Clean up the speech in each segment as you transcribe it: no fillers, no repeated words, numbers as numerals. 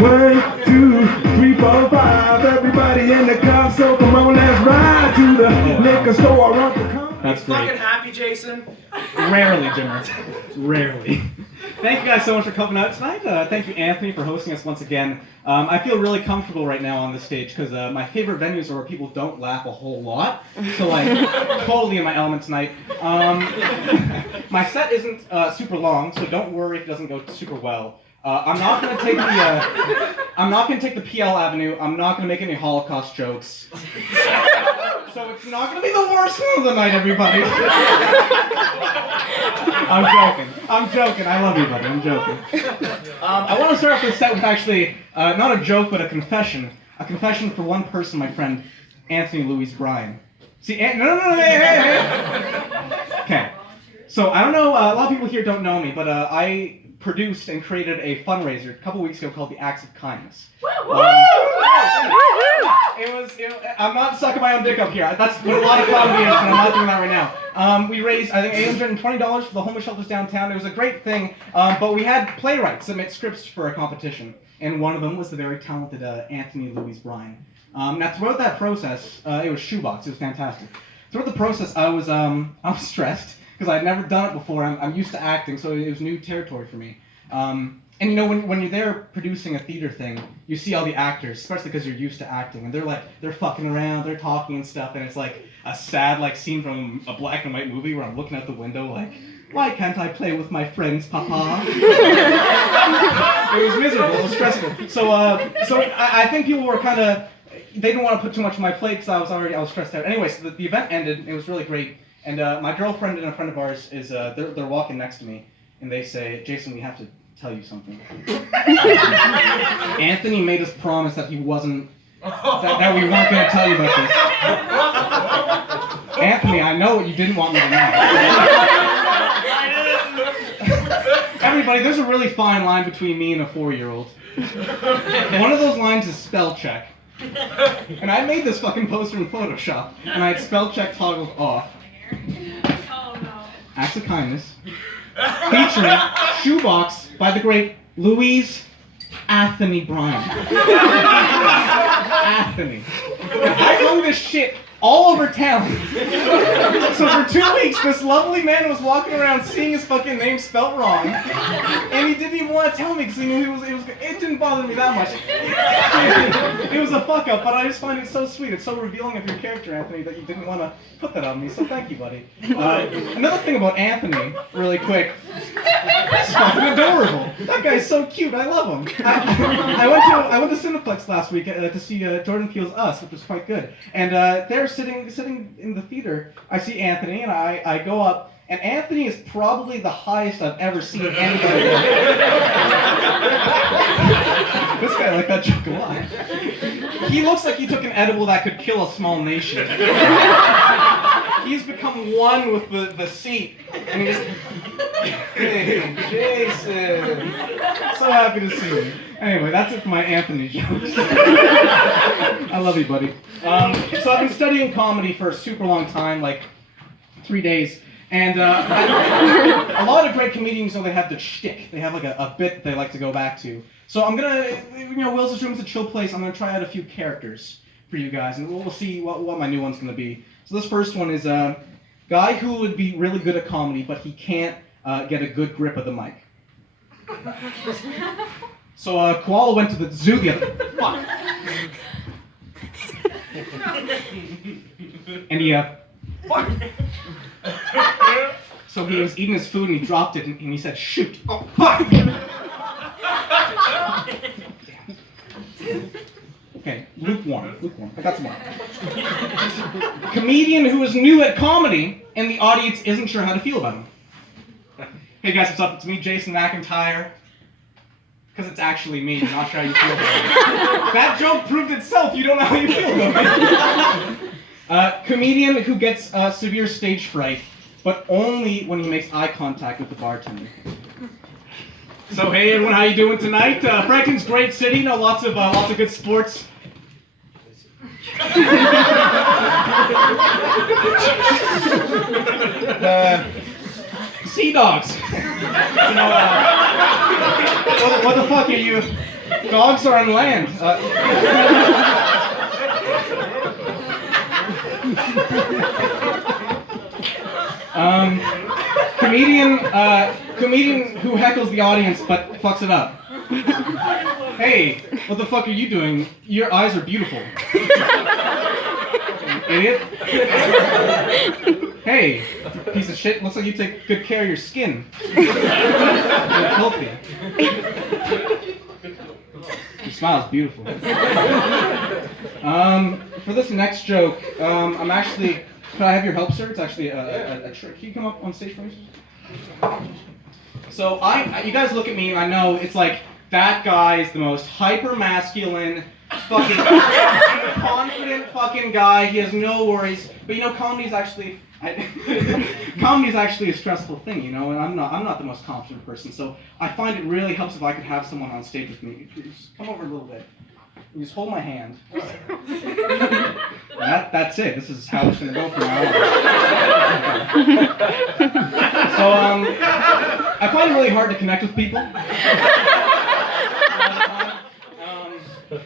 One, two, three, four, five. Everybody in the car, so come on, let's ride to the liquor store. I want to come. That's Fucking great. happy, Jason. Rarely, Jimmer. Rarely. Thank you guys so much for coming out tonight. Thank you, Anthony, for hosting us once again. I feel really comfortable right now on this stage because my favorite venues are where people don't laugh a whole lot. So, like, totally in my element tonight. My set isn't super long, so don't worry if it doesn't go super well. I'm not gonna take the PL Avenue. I'm not gonna make any Holocaust jokes. So it's not gonna be the worst one of the night, everybody. I'm joking. I love you, buddy. I'm joking. I want to start off this set with actually not a joke, but a confession. A confession for one person, my friend, Anthony Louis Bryan. See, no, hey. Okay. So I don't know. A lot of people here don't know me, but I produced and created a fundraiser a couple weeks ago called the Acts of Kindness. I'm not sucking my own dick up here. That's what a lot of comedy is, and I'm not doing that right now. We raised, I think, $820 for the homeless shelters downtown. It was a great thing, but we had playwrights submit scripts for a competition, and one of them was the very talented Anthony Louis Bryan. Now, throughout that process, it was Shoebox. It was fantastic. Throughout the process, I was stressed because I'd never done it before. I'm used to acting, so it was new territory for me. And you know, when you're there producing a theater thing, you see all the actors, especially because you're used to acting, and they're fucking around, they're talking and stuff, and it's like a sad scene from a black and white movie where I'm looking out the window like, why can't I play with my friends, Papa? It was miserable, it was stressful. So I think people were kind of, they didn't want to put too much on my plate because I was stressed out. Anyway, so the event ended, it was really great, and my girlfriend and a friend of ours is, they're walking next to me, and they say, Jason, we have to tell you something. Anthony made us promise that he wasn't, that we weren't going to tell you about this. Anthony, I know what you didn't want me to know. Everybody, there's a really fine line between me and a 4-year-old. One of those lines is spell check. And I made this fucking poster in Photoshop, and I had spell check toggled off. Oh no. Acts of Kindness, featuring Shoebox by the great Louise Anthony Bryan. Anthony. I hung this shit all over town. So for 2 weeks, this lovely man was walking around seeing his fucking name spelt wrong, and he didn't even want to tell me because he knew it didn't bother me that much. It was a fuck up, but I just find it so sweet. It's so revealing of your character, Anthony, that you didn't want to put that on me. So thank you, buddy. Another thing about Anthony, really quick. He's fucking adorable. That guy's so cute. I love him. I went to Cineplex last week to see Jordan Peele's Us, which was quite good. And they're sitting in the theater. I see Anthony, and I go up, and Anthony is probably the highest I've ever seen anybody. This guy liked that joke a lot. He looks like he took an edible that could kill a small nation. He's become one with the seat, and he's hey, Jason. So happy to see you. Anyway, that's it for my Anthony jokes. I love you, buddy. So I've been studying comedy for a super long time, like 3 days. And a lot of great comedians know they have the shtick. They have like a bit they like to go back to. So I'm gonna, Will's Room is a chill place. I'm gonna try out a few characters for you guys, and we'll see what my new one's gonna be. So this first one is a guy who would be really good at comedy, but he can't get a good grip of the mic. So Koala went to the zoo the other. Fuck. And he fuck. So he was eating his food and he dropped it and he said, "Shoot!" Oh fuck! Okay, lukewarm. I got some more. Comedian who is new at comedy and the audience isn't sure how to feel about him. Hey guys, what's up? It's me, Jason McIntyre. Because it's actually me, I'm not sure how you feel about it. That joke proved itself, you don't know how you feel about it. Comedian who gets severe stage fright, but only when he makes eye contact with the bartender. So hey everyone, how you doing tonight? Franklin's great city, lots of good sports. Sea dogs. You know, what the fuck are you? Dogs are on land. Comedian who heckles the audience but fucks it up. Hey, what the fuck are you doing? Your eyes are beautiful. Idiot. Hey, piece of shit. Looks like you take good care of your skin. You're healthy. Your smile's beautiful. For this next joke, I'm actually. Can I have your help, sir? It's actually a trick. Can you come up on stage for me? So you guys look at me and I know it's like that guy's the most hyper masculine, fucking confident fucking guy. He has no worries. But you know, comedy's actually a stressful thing, you know, and I'm not the most confident person. So I find it really helps if I could have someone on stage with me. Just come over a little bit. You just hold my hand. That's it. This is how it's gonna go from now on. So I find it really hard to connect with people.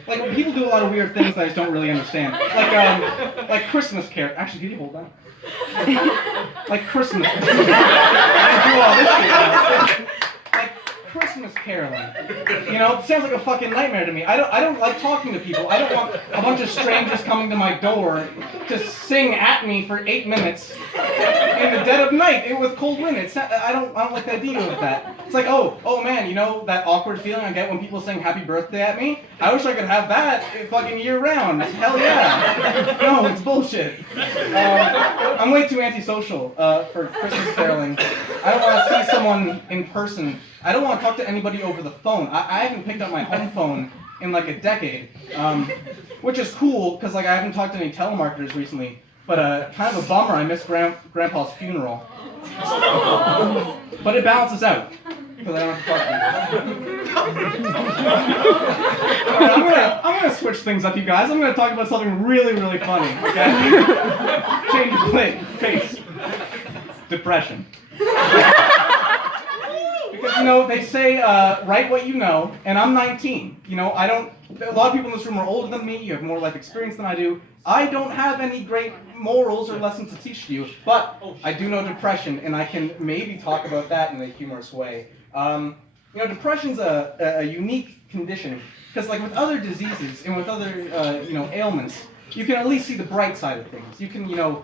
Like people do a lot of weird things that I just don't really understand. Like Christmas carol. Actually, can you hold that? Like Christmas. I do all this shit. Like Christmas caroling. You know, it sounds like a fucking nightmare to me. I don't like talking to people. I don't want a bunch of strangers coming to my door to sing at me for 8 minutes in the dead of night with cold wind. I don't like the idea of that. It's like, oh man, you know that awkward feeling I get when people sing happy birthday at me? I wish I could have that fucking year round. Hell yeah. No, it's bullshit. I'm way too antisocial for Christmas caroling. I don't want to see someone in person. I don't want to talk to anybody over the phone. I haven't picked up my home phone in like a decade, which is cool because like I haven't talked to any telemarketers recently. But kind of a bummer. I missed Grandpa's funeral. But it balances out because I don't have to talk to you. Alright, I'm gonna switch things up, you guys. I'm gonna talk about something really, really funny. Okay? Change of pace. Depression. Because, you know, they say, write what you know, and I'm 19. You know, a lot of people in this room are older than me, you have more life experience than I do. I don't have any great morals or lessons to teach to you, but I do know depression, and I can maybe talk about that in a humorous way. You know, depression's a unique condition, because like with other diseases and with other, you know, ailments, you can at least see the bright side of things. You can, you know,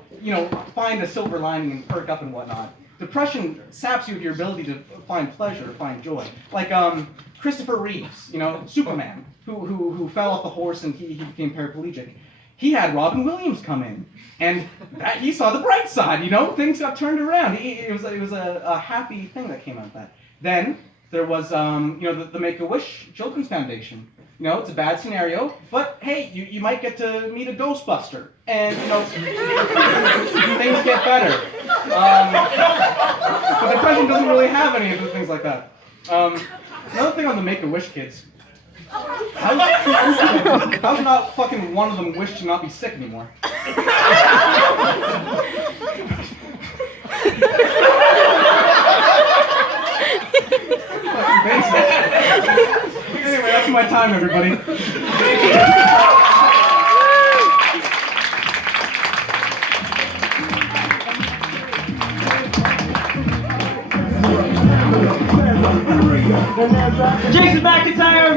find a silver lining and perk up and whatnot. Depression saps you of your ability to find pleasure, find joy. Like Christopher Reeves, you know, Superman, who fell off the horse and he became paraplegic. He had Robin Williams come in, and he saw the bright side. You know, things got turned around. It was a happy thing that came out of that. Then there was you know, the Make-A-Wish Children's Foundation. You know, it's a bad scenario, but hey, you might get to meet a Ghostbuster, and you know, things get better. But depression doesn't really have any of the things like that. Another thing on the Make-A-Wish kids. How's not fucking one of them wish to not be sick anymore? Fucking basic. Anyway, that's my time, everybody. Jason McIntyre.